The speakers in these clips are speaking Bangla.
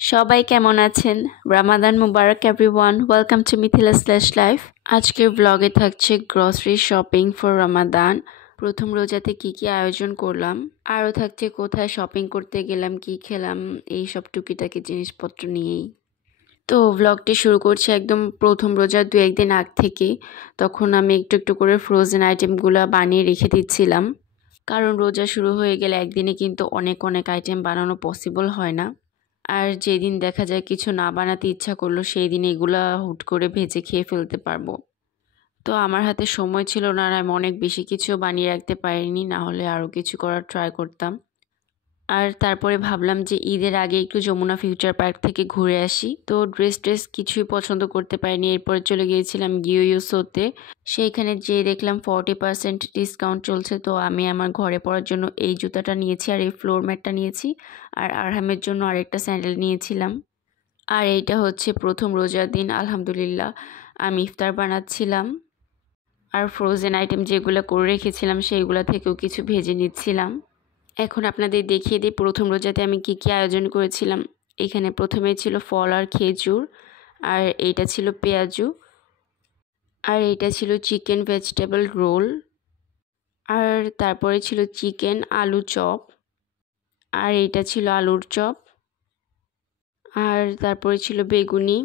সবাই কেমন আছেন? রামাদান মুবারক everyone. Welcome to Mithila slash life. আজকের ব্লগে থাকছে গ্রসারি শপিং ফর রামাদান। প্রথম রোজাতে কি কি আয়োজন করলাম, আরও থাকছে কোথায় শপিং করতে গেলাম, কি খেলাম, এই সব টুকিটাকি জিনিসপত্র নিয়েই। তো ব্লগটি শুরু করছি একদম প্রথম রোজার 2-1 দিন আগ থেকে। তখন আমি একটু একটু করে ফ্রোজেন আইটেমগুলো বানিয়ে রেখে দিচ্ছিলাম, কারণ রোজা শুরু হয়ে গেলে একদিনে কিন্তু অনেক অনেক আইটেম বানানো পসিবল হয় না। আর যেদিন দেখা যায় কিছু না বানাতে ইচ্ছা করলো সেই দিন এগুলা হুট করে ভেজে খেয়ে ফেলতে পারবো। তো আমার হাতে সময় ছিল না, আর আমি অনেক বেশি কিছু বানিয়ে রাখতে পারিনি, না হলে আরও কিছু করার ট্রাই করতাম। আর তারপরে ভাবলাম যে ঈদের আগে একটু যমুনা ফিউচার পার্ক থেকে ঘুরে আসি। তো ড্রেস কিছুই পছন্দ করতে পারিনি। এরপরে চলে গিয়েছিলাম ইউসোতে। সেইখানে যেয়ে দেখলাম 40% ডিসকাউন্ট চলছে। তো আমি আমার ঘরে পরার জন্য এই জুতাটা নিয়েছি, আর এই ফ্লোর ম্যাটটা নিয়েছি, আর আরহামের জন্য আরেকটা স্যান্ডেল নিয়েছিলাম। আর এইটা হচ্ছে প্রথম রোজার দিন। আলহামদুলিল্লাহ আমি ইফতার বানাচ্ছিলাম, আর ফ্রোজেন আইটেম যেগুলো করে রেখেছিলাম সেইগুলো থেকেও কিছু ভেজে নিচ্ছিলাম। এখন আপনাদের দেখিয়ে দিই প্রথম রোজাতে আমি কি কি আয়োজন করেছিলাম। এখানে প্রথমে ছিল ফল আর খেজুর, আর এইটা ছিল পেঁয়াজু, আর এইটা ছিল চিকেন ভেজিটেবল রোল, আর তারপরে ছিল চিকেন আলু চপ, আর এইটা ছিল আলুর চপ, আর তারপরে ছিল বেগুনি,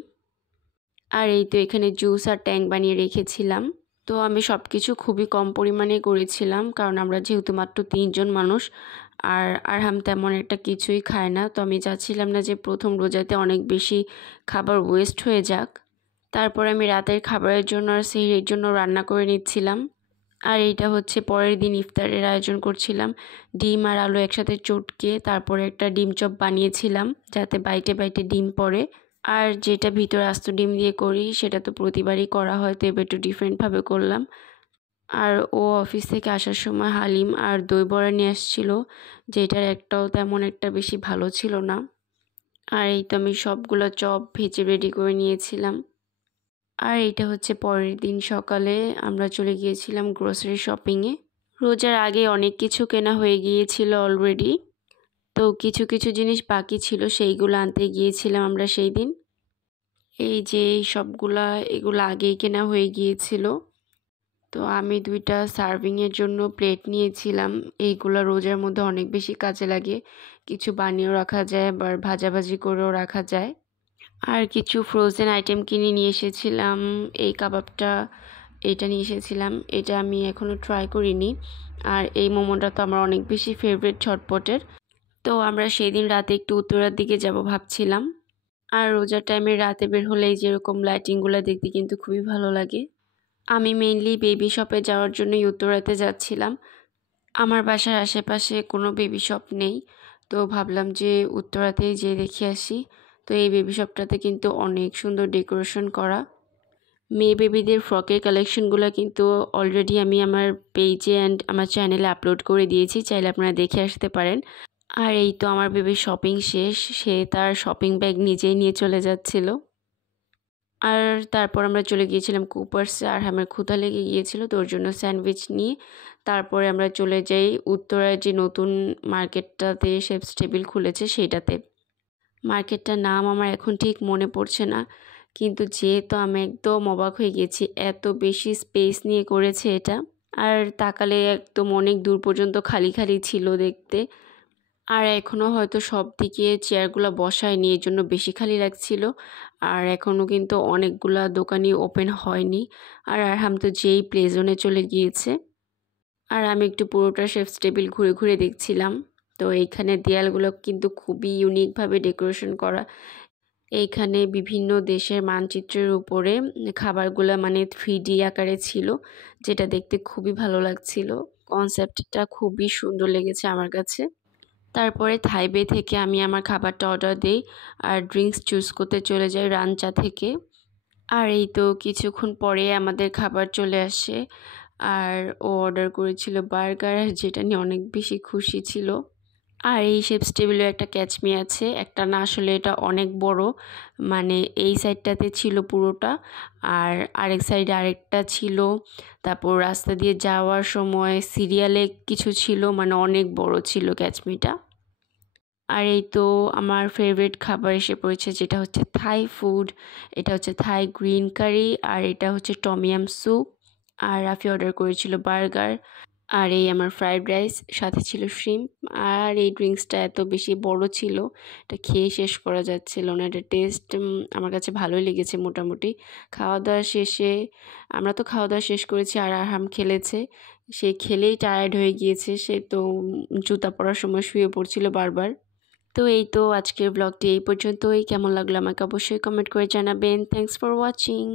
আর এই তো এখানে জুস আর ট্যাং বানিয়ে রেখেছিলাম। তো আমি সব কিছু খুবই কম পরিমাণে করেছিলাম, কারণ আমরা যেহেতু মাত্র 3 জন মানুষ, আর আরহাম তেমন একটা কিছুই খায় না। তো আমি চাচ্ছিলাম না যে প্রথম রোজাতে অনেক বেশি খাবার ওয়েস্ট হয়ে যাক। তারপরে আমি রাতের খাবারের জন্য আর সেহরির জন্য রান্না করে নিচ্ছিলাম। আর এইটা হচ্ছে পরের দিন ইফতারের আয়োজন করছিলাম। ডিম আর আলু একসাথে চটকে তারপরে একটা ডিম চপ বানিয়েছিলাম, যাতে বাইটে বাইটে ডিম পড়ে। আর যেটা ভিতরে আস্ত ডিম দিয়ে করি সেটা তো প্রতিবারই করা হয়, তো এবার একটু ডিফারেন্টভাবে করলাম। আর ও অফিস থেকে আসার সময় হালিম আর দই বড়া নিয়ে আসছিল, যেটার একটাও তেমন একটা বেশি ভালো ছিল না। আর এই তো আমি সবগুলো চপ ভেজে রেডি করে নিয়েছিলাম। আর এইটা হচ্ছে পরের দিন সকালে আমরা চলে গিয়েছিলাম গ্রোসারি শপিংয়ে। রোজার আগে অনেক কিছু কেনা হয়ে গিয়েছিল অলরেডি, তো কিছু কিছু জিনিস বাকি ছিল, সেইগুলো আনতে গিয়েছিলাম আমরা সেই দিন। এই যে এগুলো আগেই কেনা হয়ে গিয়েছিল। তো আমি 2টা সার্ভিংয়ের জন্য প্লেট নিয়েছিলাম। এইগুলো রোজার মধ্যে অনেক বেশি কাজে লাগে, কিছু বানিয়েও রাখা যায়, আবার ভাজাভাজি করেও রাখা যায়। আর কিছু ফ্রোজেন আইটেম কিনে নিয়ে এসেছিলাম। এই কাবাবটা, এটা নিয়ে এসেছিলাম, এটা আমি এখনও ট্রাই করিনি। আর এই মোমোটা তো আমার অনেক বেশি ফেভারিট ঝটপটের। তো আমরা সেই দিন রাতে একটু উত্তরার দিকে যাব ভাবছিলাম। আর রোজার টাইমে রাতে বের হলে এই যেরকম লাইটিংগুলো দেখতে কিন্তু খুবই ভালো লাগে। আমি মেইনলি বেবি শপে যাওয়ার জন্যই উত্তরাতে যাচ্ছিলাম। আমার বাসার আশেপাশে কোনো বেবি শপ নেই, তো ভাবলাম যে উত্তরাতেই যেয়ে দেখে আসি। তো এই বেবি শপটাতে কিন্তু অনেক সুন্দর ডেকোরেশন করা। মেয়ে বেবিদের ফ্রকের কালেকশনগুলো কিন্তু অলরেডি আমি আমার পেজে অ্যান্ড আমার চ্যানেলে আপলোড করে দিয়েছি, চাইলে আপনারা দেখে আসতে পারেন। আর এই তো আমার বেবির শপিং শেষ, সে তার শপিং ব্যাগ নিজেই নিয়ে চলে যাচ্ছিল। আর তারপর আমরা চলে গিয়েছিলাম কুপার্সে। আর আমার ক্ষুধা লেগে গিয়েছিল, তো ওর জন্য স্যান্ডউইচ নিয়ে তারপরে আমরা চলে যাই উত্তরায় যে নতুন মার্কেটটাতে শেফস টেবিল খুলেছে সেইটাতে। মার্কেটটার নাম আমার এখন ঠিক মনে পড়ছে না, কিন্তু যেহেতু আমি একদম অবাক হয়ে গেছি, এত বেশি স্পেস নিয়ে করেছে এটা। আর তাকালে একদম অনেক দূর পর্যন্ত খালি খালি ছিল দেখতে। আর এখনও হয়তো সব দিকে চেয়ারগুলো বসায়নি, এই জন্য বেশি খালি লাগছিল। আর এখনও কিন্তু অনেকগুলা দোকানই ওপেন হয়নি। আর আরহাম তো যেই প্লে জোনে চলে গিয়েছে। আর আমি একটু পুরোটা শেফস টেবিল ঘুরে ঘুরে দেখছিলাম। তো এইখানে দেয়ালগুলো কিন্তু খুবই ইউনিকভাবে ডেকোরেশন করা। এইখানে বিভিন্ন দেশের মানচিত্রের উপরে খাবারগুলো মানে 3D আকারে ছিল, যেটা দেখতে খুবই ভালো লাগছিল। কনসেপ্টটা খুবই সুন্দর লেগেছে আমার কাছে। তারপরে থাইবে থেকে আমি আমার খাবারটা অর্ডার দিই, আর ড্রিঙ্কস চুজ করতে চলে যাই রানচা থেকে। আর এই তো কিছুক্ষণ পরে আমাদের খাবার চলে আসে। আর ও অর্ডার করেছিল বার্গার, যেটা নিয়ে অনেক বেশি খুশি ছিল। আর এই শেপস টেবিলেও একটা ক্যাচমি আছে, একটা না, আসলে এটা অনেক বড়, মানে এই সাইডটাতে ছিল পুরোটা, আর আরেক সাইডে আরেকটা ছিল। তারপর রাস্তা দিয়ে যাওয়ার সময় সিরিয়ালে কিছু ছিল, মানে অনেক বড় ছিল ক্যাচমিটা। আর এই তো আমার ফেভারিট খাবার এসে পড়েছে, যেটা হচ্ছে থাই ফুড। এটা হচ্ছে থাই গ্রিন কারি, আর এটা হচ্ছে টমিয়াম স্যুপ। আর রাফি অর্ডার করেছিল বার্গার, আর এই আমার ফ্রাইড রাইস, সাথে ছিল শ্রিম্প। আর এই ড্রিঙ্কসটা এত বেশি বড় ছিল, এটা খেয়ে শেষ করা যাচ্ছিল না। এটা টেস্ট আমার কাছে ভালোই লেগেছে মোটামুটি। খাওয়া দাওয়া শেষে আমরা তো খাওয়া দাওয়া শেষ করেছি, আর আরহাম খেলেছে। সে খেলেই টায়ার্ড হয়ে গিয়েছে, সে তো জুতা পরার সময় শুয়ে পড়ছিল বারবার। তো এই তো আজকের ব্লগটি এই পর্যন্তই। কেমন লাগলো আমাকে অবশ্যই কমেন্ট করে জানাবেন। Thanks for watching.